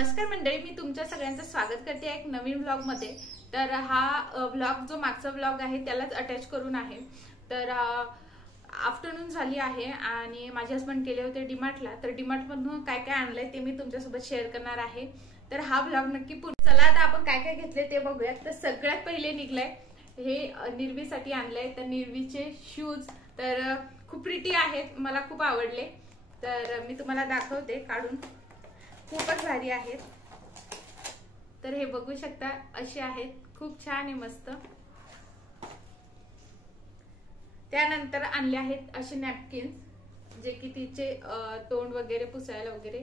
नमस्कार मंडळी, मी तुमच्या सगळ्यांचं स्वागत करते एक नवीन व्लॉग मध्ये। तर हा व्लॉग जो मागचा व्लॉग आहे त्यालाच अटॅच करून आहे। तर आफ्टरनून झाली आहे आणि माझे हस्बंड गेले होते डीमार्टला। तर डीमार्ट मधून काय काय आणलंय ते मी तुमच्यासोबत शेअर करणार आहे। तर हा व्लॉग नक्की पूर्ण चला। आता आपण काय काय घेतले ते बघूयात। तर सगळ्यात पहिले निघलंय हे निर्वीसाठी आणलंय। तर निर्वीचे शूज तर खूप प्रिटी आहेत, मला खूप आवडले। तर मी तुम्हाला दाखवते काढून, खूपच भारी आहेत। तर हे बघू शकता, असे आहेत, खूप छान आहे, मस्त। त्यानंतर आणले आहेत असे नॅपकिन्स जे की तिचे तोंड वगैरे पुसायला वगैरे।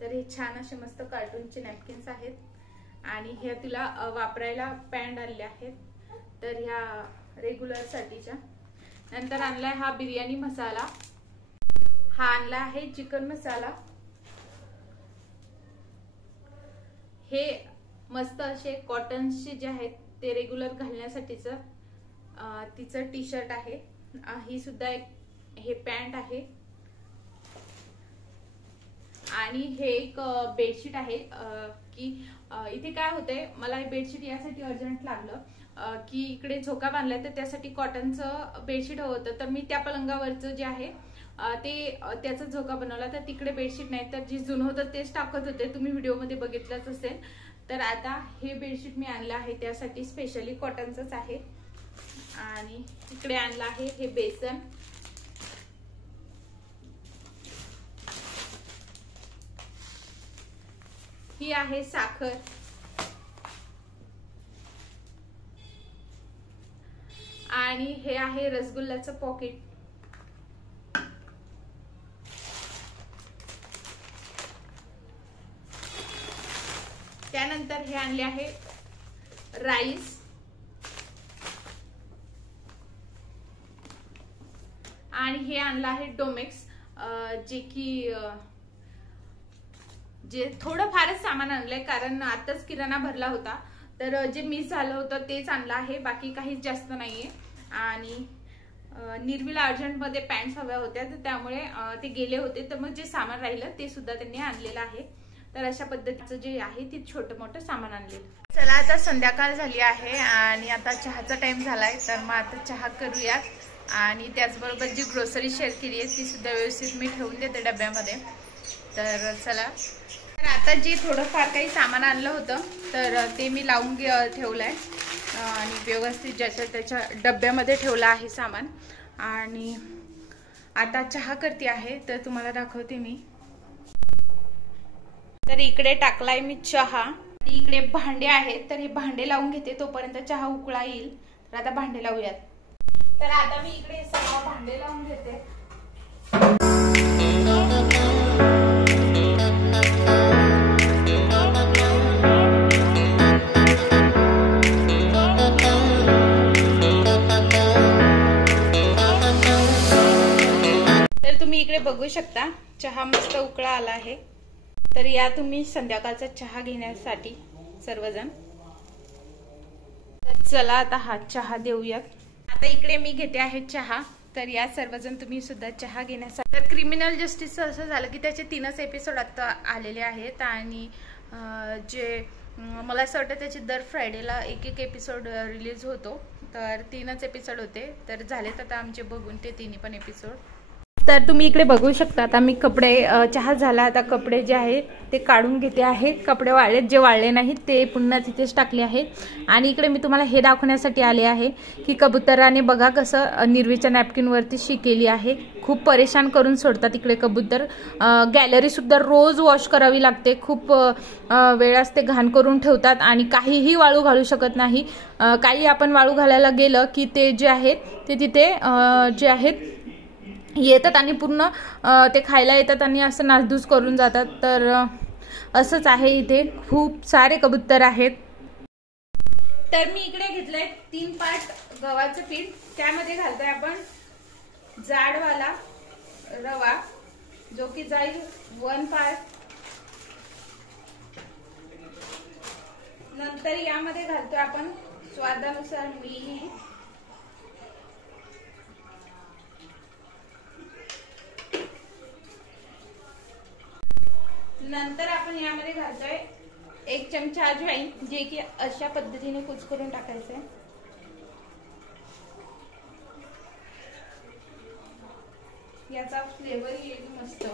तर हे छान असे मस्त कार्टूनचे नॅपकिन्स आहेत आणि हे तिला वापरायला पॅन्ट आणले आहेत। तर ह्या रेग्युलर साठीच्या। नंतर आणलाय हा बिर्याणी मसाला, हा आणला आहे चिकन मसाला। हे मस्त असे कॉटनचे जे आहेत ते रेग्युलर घालण्यासाठीच तिचं टी शर्ट आहे। ही सुद्धा एक हे पॅन्ट आहे आणि हे एक बेडशीट आहे। की इथे काय होतंय, मला हे बेडशीट यासाठी अर्जंट लागलं की इकडे झोका बांधलाय, तर त्यासाठी कॉटनचं बेडशीट हवं होतं। तर मी त्या पलंगावरचं जे आहे ते त्याचा झोका बनवला, तर तिकडे बेडशीट नाही, तर जे जुनं होतं तेच टाकत होते, तुम्ही व्हिडिओमध्ये बघितलंच असेल। तर आता हे बेडशीट मी आणलं आहे, त्यासाठी स्पेशली कॉटनचंच आहे। आणि इकडे आणलं आहे हे बेसन, ही आहे साखर, आणि हे आहे रसगुल्ल्याचं पॉकेट। त्यानंतर हे आणले आहे राईस, आणि हे आणलं आहे डोमेक्स, जे की जे थोडं फारच सामान आणलंय कारण आताच किराणा भरला होता। तर जे मिस झालं होतं तेच आणलं आहे, बाकी काहीच जास्त नाहीये। आणि निर्वीला अर्जंट मध्ये पॅन्ट्स हव्या होत्या, तर त्यामुळे ते गेले होते, तर मग जे सामान राहिलं ते सुद्धा त्यांनी आणलेलं आहे। तर अशा पद्धतीचं जे आहे ते छोटं मोठं सामान आणलेलं। चला, आता संध्याकाळ झाली आहे आणि आता चहाचा टाइम झालाय, तर मग आता चहा करूयात। आणि त्याचबरोबर जी ग्रोसरी शेअर केली आहे ती सुद्धा व्यवस्थित मी ठेवून देते डब्यामध्ये। तर चला, तर आता जे थोडंफार काही सामान आणलं होतं तर ते मी लावून ठेवलंय आणि व्यवस्थित ज्याच्या त्याच्या डब्यामध्ये ठेवलं आहे सामान। आणि आता चहा करते आहे, तर तुम्हाला दाखवते मी। तर इकडे टाकलाय मी चहा, इकडे भांडे आहेत, तर हे भांडे लावून घेते, तोपर्यंत चहा उकळा येईल। तर आता भांडे लावूयात। तर आता मी इकडे सगळं भांडे लावून घेते। तर तुम्ही इकडे बघू शकता चहा मस्त उकळा आला आहे। तर या तुम्ही संध्याकाळचा चहा घेण्यासाठी सर्वजण। तर चला, आता हा चहा देऊयात। आता इकडे मी घेते आहे चहा, तर या सर्वजण तुम्ही सुद्धा चहा घेण्यासाठी। तर क्रिमिनल जस्टिसचं असं झालं की त्याचे 3च एपिसोड आता आलेले आहेत आणि जे मला असं वाटतं त्याचे दर फ्रायडेला एक एपिसोड रिलीज होतो। तर 3च एपिसोड होते, तर झालेत आता आमचे बघून ते 3 पण एपिसोड। तर तुम्ही इकडे बघू शकता, आता मी कपडे, चहा झाला, आता कपडे जे आहेत ते काढून घेते आहे। कपडे वाळलेत, जे वाळले नाहीत ते पुन्हा तिथेच टाकले आहेत। आणि इकडे मी तुम्हाला हे दाखवण्यासाठी आले आहे की कबुतराने बघा कसं निर्वीच्या नॅपकिनवरती शी केली आहे। खूप परेशान करून सोडतात इकडे कबूतर। गॅलरी सुद्धा रोज वॉश करावी लागते, खूप वेळास ते घाण करून ठेवतात आणि काहीही वाळू घालू शकत नाही। काही आपण वाळू घालायला गेलं की ते जे आहेत ते तिथे जे आहेत येतात आणि पूर्ण ते खायला येतात आणि असं नासधूस करून जातात। तर असंच आहे, इथे खूप सारे कबूतर आहेत। तर मी इकडे घेतलंय 3 पाट गव्हाचं पीठ, त्यामध्ये घालतोय आपण जाडवाला रवा जो की जाईल 1 पाट। नंतर यामध्ये घालतोय आपण स्वादानुसार मीठ, नंतर आपण यामध्ये घालतोय 1 चमचा अजवाईन, जे की अशा पद्धतीने कुचकरून टाकायचंय. याचा फ्लेवर येईल मस्त.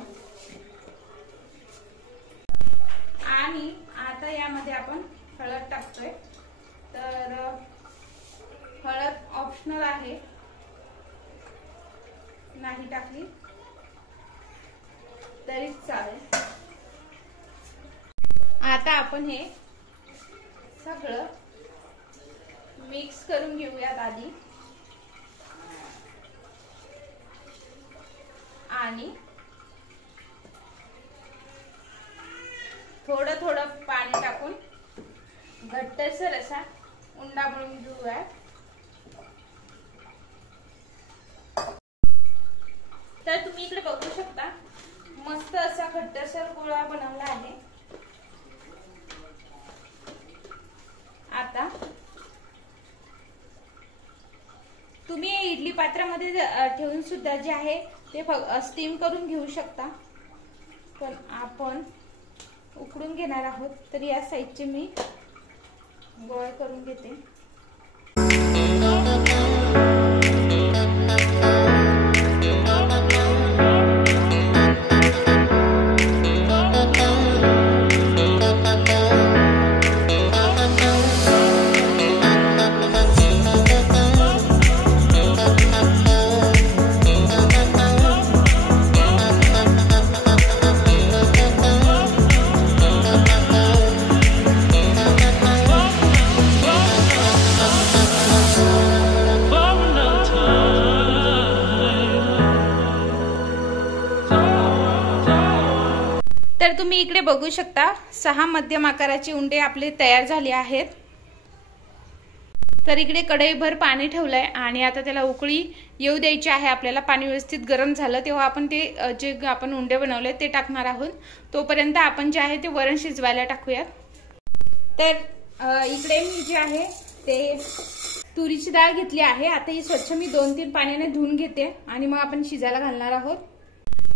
आणि आता यामध्ये आपण हळद टाकतोय. तर हळद ऑप्शनल आहे, नाही टाकली तरी चालेल. आता आपण हे सगळं मिक्स करून घेऊयात आधी. आणि थोडं थोडं पाणी टाकून घट्टसर असा उंडा बनवून घेऊयात. तर तुम्ही इकडे बघू शकता मस्त असा घट्टसर गोळा बनवला आहे. आता तुम्ही इडली पात्रामध्ये ठेवून सुद्धा जे आहे ते स्टीम करून घेऊ शकता, पण आपण उकडून घेणार आहोत. तर या साईडचे मी गोळे करून घेते. तर तुम्ही इकडे बघू शकता 6 मध्यम आकाराचे उंडे आपले तयार झाले आहेत. तर इकडे कढईभर पाणी ठेवलंय आणि आता त्याला उकळी येऊ द्यायची आहे आपल्याला. पाणी व्यवस्थित गरम झालं तेव्हा आपण ते जे आपण उंडे बनवले ते टाकणार आहोत. तोपर्यंत आपण जे आहे ते वरण शिजवायला टाकूयात. तर इकडे मी जे आहे ते तुरीची डाळ घेतली आहे. आता ही स्वच्छ मी 2-3 पाण्याने धुवून घेते आणि मग आपण शिजायला घालणार आहोत.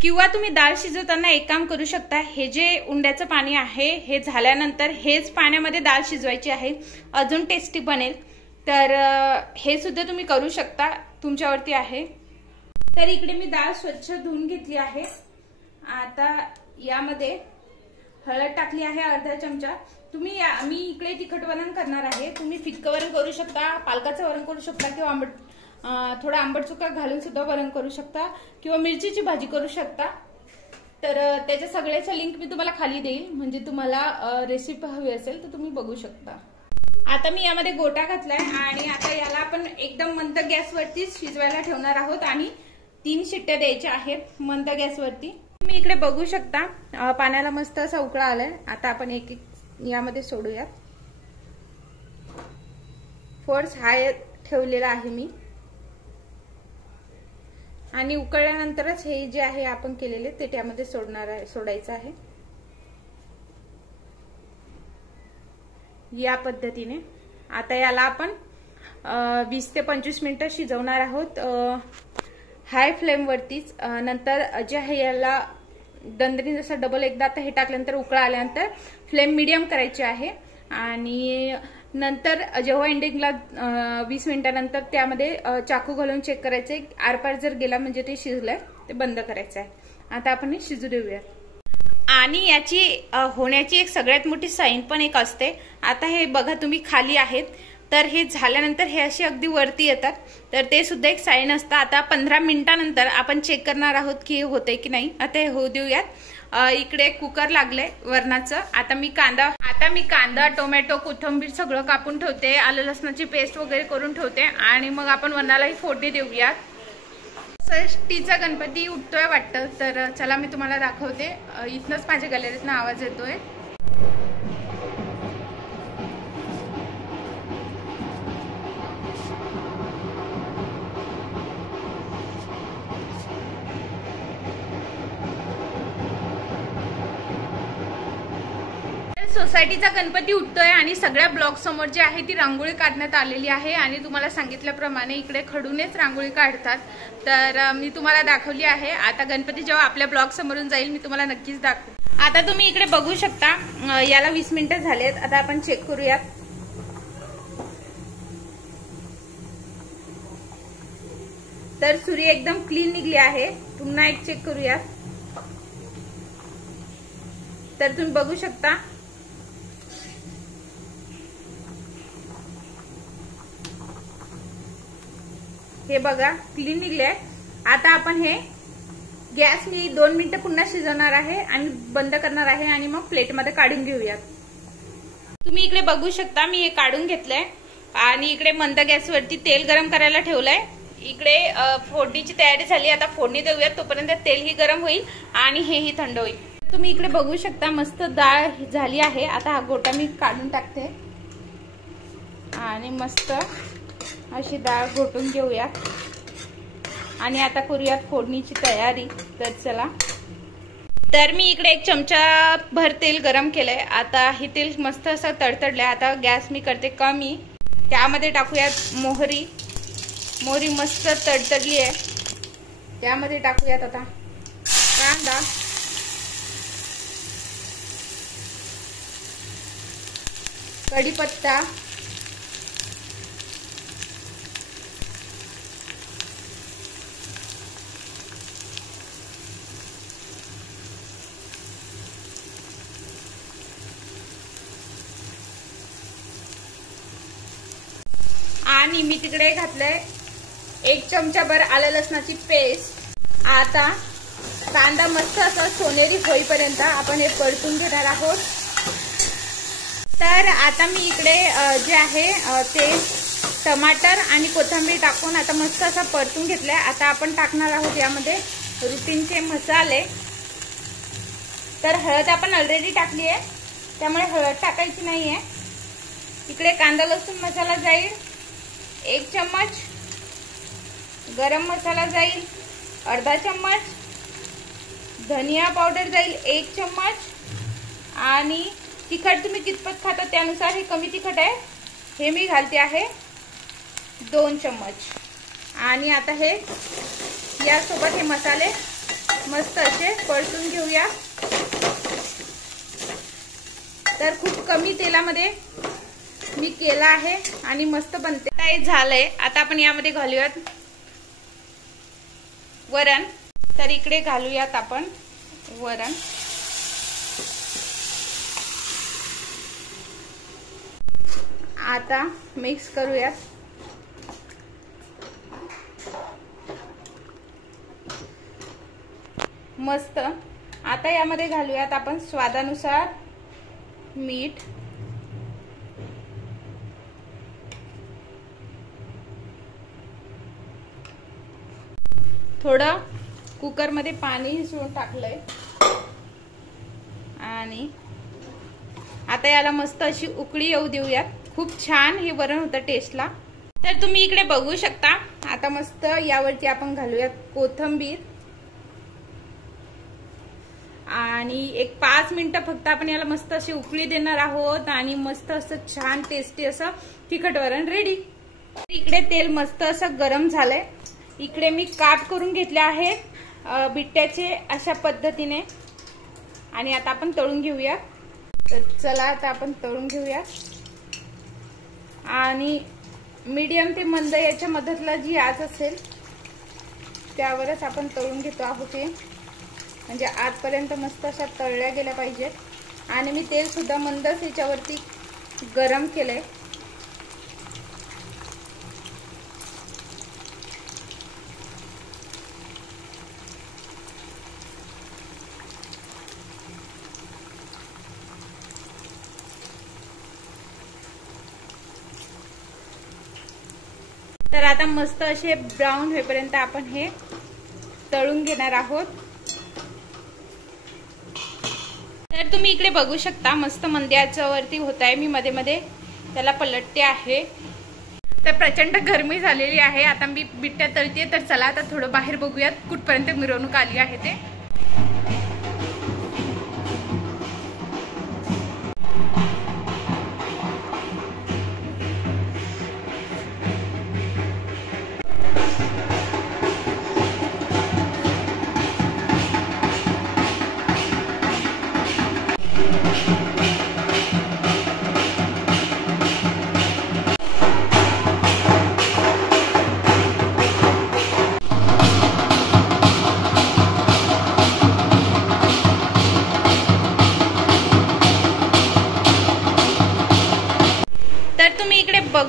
किंवा तुम्ही डाळ शिजवताना एक काम करू शकता, हे जे उंड्याचं पाणी आहे हे झाल्यानंतर हेच पाण्यामध्ये डाळ शिजवायची आहे, अजून टेस्टी बनेल. तर हे सुद्धा तुम्ही करू शकता, तुमच्यावरती आहे. तर इकडे मी डाळ स्वच्छ धुवून घेतली आहे. आता यामध्ये हळद टाकली आहे अर्धा चमचा. मी इकडे तिखट वरण करणार आहे. तुम्ही फिक्कं वरण करू शकता, पालकाचं वरण करू शकता, किंवा थोडा आंबट चुका घालून सुद्धा वरण करू शकता, किंवा मिरचीची भाजी करू शकता. तर त्याच्या सगळ्याचा लिंक मी तुम्हाला खाली देईल, म्हणजे तुम्हाला रेसिपी हवी असेल तर तुम्ही बघू शकता. आता मी यामध्ये गोटा घातलाय आणि आता याला आपण एकदम मंद गॅसवरती शिजवायला ठेवणार आहोत आणि 3 शिट्ट्या द्यायच्या आहेत मंद गॅसवरती. तुम्ही इकडे बघू शकता पाण्याला मस्त असा उकळा आलाय. आता आपण एक एक यामध्ये सोडूयात. फोर्स हाय ठेवलेला आहे मी आणि उकळल्यानंतरच हे जे आहे आपण केलेले ते त्यामध्ये सोडायचं आहे. या पद्धतीने आता याला आपण 20 ते 25 मिनिटं शिजवणार आहोत हाय फ्लेम वरतीच. नंतर जे आहे याला दणदणीत जसं डबल एकदा आता हे टाकल्यानंतर उकळा आल्यानंतर फ्लेम मीडियम करायची आहे आणि नंतर जेव्हा एंडिंगला 20 मिनिटानंतर त्यामध्ये चाकू घालून चेक करायचे, आरपार जर गेला म्हणजे ते शिजलंय, ते बंद करायचं आहे. आता आपण हे शिजू देऊया. आणि याची होण्याची एक सगळ्यात मोठी साईन पण एक असते. आता हे बघा तुम्ही खाली आहेत, तर हे झाल्यानंतर हे असे अगदी वरती येतात, तर ते सुद्धा एक साईन असतं. आता 15 मिनिटानंतर आपण चेक करणार आहोत की होतंय की नाही. आता हे होऊ देऊयात. इकडे कुकर लागलंय वरणाचं. आता मी कांदा टोमॅटो कोथिंबीर सगळं कापून ठेवते, आलं लसणाची पेस्ट वगैरे करून ठेवते आणि मग आपण वरणालाही फोडणी देऊयात. षष्टीचा गणपती उठतोय वाटतं, तर चला मी तुम्हाला दाखवते. इथनच माझ्या गॅलरीतनं आवाज येतोय. सोसायटीचा गणपती उठतोय आणि सगळ्या ब्लॉक समोर जी आहे ती रांगोळी काढण्यात आलेली आहे आणि तुम्हाला सांगितल्याप्रमाणे इकडे खडूनेच रांगोळी काढतात. तर मी तुम्हाला दाखवली आहे. आता गणपती जेव्हा आपल्या ब्लॉक समोरून जाईल मी तुम्हाला नक्कीच दाखवू. आता तुम्ही इकडे बघू शकता याला 20 मिनिटं झालेत. आता आपण चेक करूयात. तर सुरी एकदम क्लीन निघली आहे. पुन्हा एक चेक करूयात. तर तुम्ही बघू शकता हे बघा क्लीन निघले आहे. आता आपण हे गॅस मी 2 मिनिटं पुन्हा शिजवणार आहे आणि बंद करणार आहे आणि मग प्लेटमध्ये काढून घेऊयात. तुम्ही इकडे बघू शकता मी हे काढून घेतलंय आणि इकडे मंद गॅसवरती तेल गरम करायला ठेवलंय. इकडे फोडणीची तयारी झाली. आता फोडणी देऊयात. तोपर्यंत तेलही गरम होईल आणि हेही थंड होईल. तुम्ही इकडे बघू शकता मस्त डाळ झाली आहे. आता हा गोटा मी काढून टाकते आणि मस्त अशी डाळ घोटून घेऊया आणि आता करूयात फोडणीची तयारी. तर चला. तर मी इकडे 1 चमचा भर तेल गरम केलंय. आता हे तेल मस्त असं तडतडलंय. आता गॅस मी करते कमी. त्यामध्ये टाकूयात मोहरी. मोहरी मस्त तडतडली आहे. त्यामध्ये टाकूयात आता कांदा, कढीपत्ता, आणि मी तिकडे घातलंय 1 चमचाभर आलं लसणाची पेस्ट. आता कांदा मस्त असा सोनेरी होईपर्यंत आपण हे परतून घेणार आहोत. तर आता मी इकडे जे आहे ते टमाटर आणि कोथिंबीर टाकून आता मस्त असा परतून घेतलाय. आता आपण टाकणार आहोत यामध्ये रुटीनचे मसाले. तर हळद आपण ऑलरेडी टाकली आहे त्यामुळे हळद टाकायची नाहीये. इकडे कांदा लसूण मसाला जाईल 1 चम्मच, गरम मसाला जाईल अर्धा चम्मच, धनिया पावडर जाईल 1 चम्मच आणि तिखट तुम्ही कितपत खाता त्यानुसार. हे कमी तिखट आहे. हे मी घालते आहे 2 चम्मच. आणि आता हे यासोबत हे मसाले मस्त असे परतून घेऊया. तर खूप कमी तेलामध्ये मी केला आहे आणि मस्त बनते. काय झालंय आता आपण यामध्ये घालूयात वरण. तर इकडे घालूयात आपण वरण. आता मिक्स करूयात. मस्त. आता यामध्ये घालूयात आपण स्वादानुसार मीठ. थोडं कुकरमध्ये पाणी शिजवून टाकलंय आणि आता याला मस्त अशी उकळी येऊ देऊयात. खूप छान हे वरण होतं टेस्टला. तर तुम्ही इकडे बघू शकता. आता मस्त यावरती आपण घालूयात कोथिंबीर आणि 5 मिनिटं फक्त आपण याला मस्त अशी उकळी देणार आहोत आणि मस्त असं छान टेस्टी असं तिखट वरण रेडी. इकडे तेल मस्त असं गरम झालंय. इकडे मी काप करून घेतले आहेत बिट्ट्याचे अशा पद्धतीने आणि आता आपण तळून घेऊया. तर चला आता आपण तळून घेऊया आणि मीडियम ते मंद याच्या मधला जी आच असेल त्यावरच आपण तळून घेतो आहोत. हे म्हणजे आतपर्यंत मस्त अशा तळल्या गेल्या पाहिजेत आणि मी तेल सुद्धा मंदच याच्यावरती गरम केलंय. तर आता मस्त असे ब्राऊन होईपर्यंत आपण हे तळून घेणार आहोत. तर तुम्ही इकडे बघू शकता मस्त मंद्याच्या वरती होत आहे. मी मध्ये मध्ये त्याला पलटते आहे. तर प्रचंड गरमी झालेली आहे. आता मी बिट्ट्या तळते. तर चला आता थोडं बाहेर बघूयात कुठपर्यंत मिरवणूक आली आहे ते.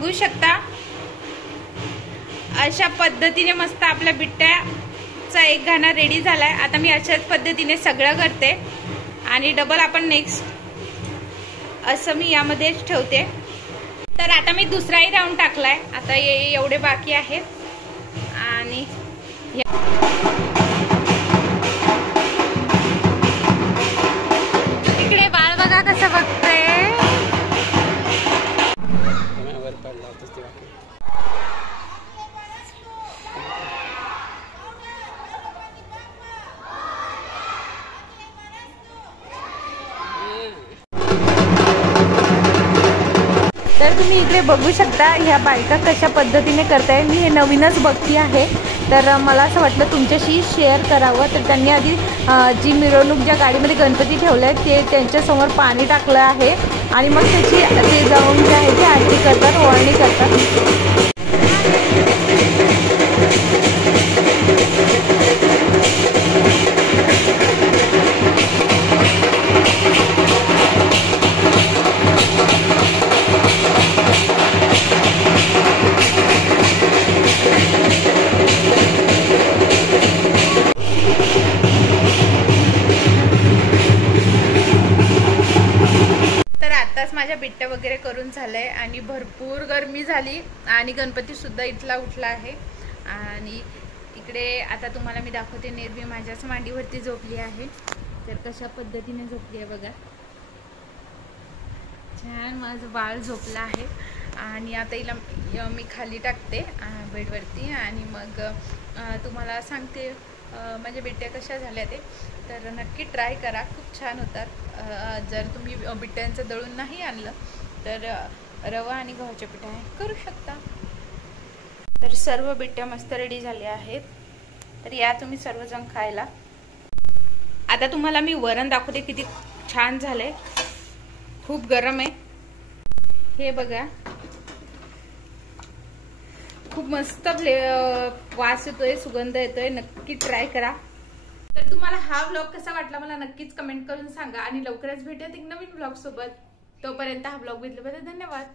बघू शकता अशा पद्धतीने मस्त आपल्या बिट्ट्याचा एक घाणा रेडी झालाय। आता मी अशाच पद्धतीने सगळं करते आणि डबल आपण नेक्स्ट असं मी यामध्येच ठेवते। तर आता मी दुसराही राऊंड टाकलाय, आता एवढे बाकी आहेत। आणि इकडे बाळ बघा कसं बघतंय। तर तुम्ही इकडे बघू शकता ह्या बायका कशा पद्धतीने करताय। मी हे नवीनच बघती आहे, तर मला असं वाटलं तुमच्याशी शेअर करावं। तर त्यांनी आधी जी मिरवणूक ज्या गाडीमध्ये गणपती ठेवले आहेत ते त्यांच्यासमोर पाणी टाकलं आहे आणि मग त्याची ते जाऊन जे आहे ती आरती करतात, ओवाळणी करतात। माझ्या बिट्ट्या वगैरे करून झालंय आणि भरपूर गरमी झाली आणि गणपती सुद्धा इथला उठला आहे। आणि इकडे आता तुम्हाला मी दाखवते, निर्मी माझ्याच मांडीवरती झोपली आहे। तर कशा पद्धतीने झोपली आहे बघा, छान माझं बाळ झोपलं आहे। आणि आता हिला मी खाली टाकते बेडवरती आणि मग तुम्हाला सांगते माझ्या बिट्ट्या कशा झाल्या ते। तर नक्की ट्राय करा, खूप छान होतात। जर तुम्ही बिट्ट्यांचं दळून नाही आणलं तर रवा आणि गव्हाच्या पिठाने करू शकता। तर सर्व बिट्ट्या मस्त रेडी झाल्या आहेत, तर या तुम्ही सर्वजण खायला। आता तुम्हाला मी वरण दाखवते किती छान झालंय, खूप गरम आहे हे बघा, खूप मस्त वास येतोय, सुगंध येतोय। नक्की ट्राय करा। तर तुम्हाला हा व्लॉग कसा वाटला मला नक्कीच कमेंट करून सांगा आणि लवकरच भेटूयात एक नवीन व्लॉग सोबत। तोपर्यंत हा व्लॉग बघितल्याबद्दल धन्यवाद।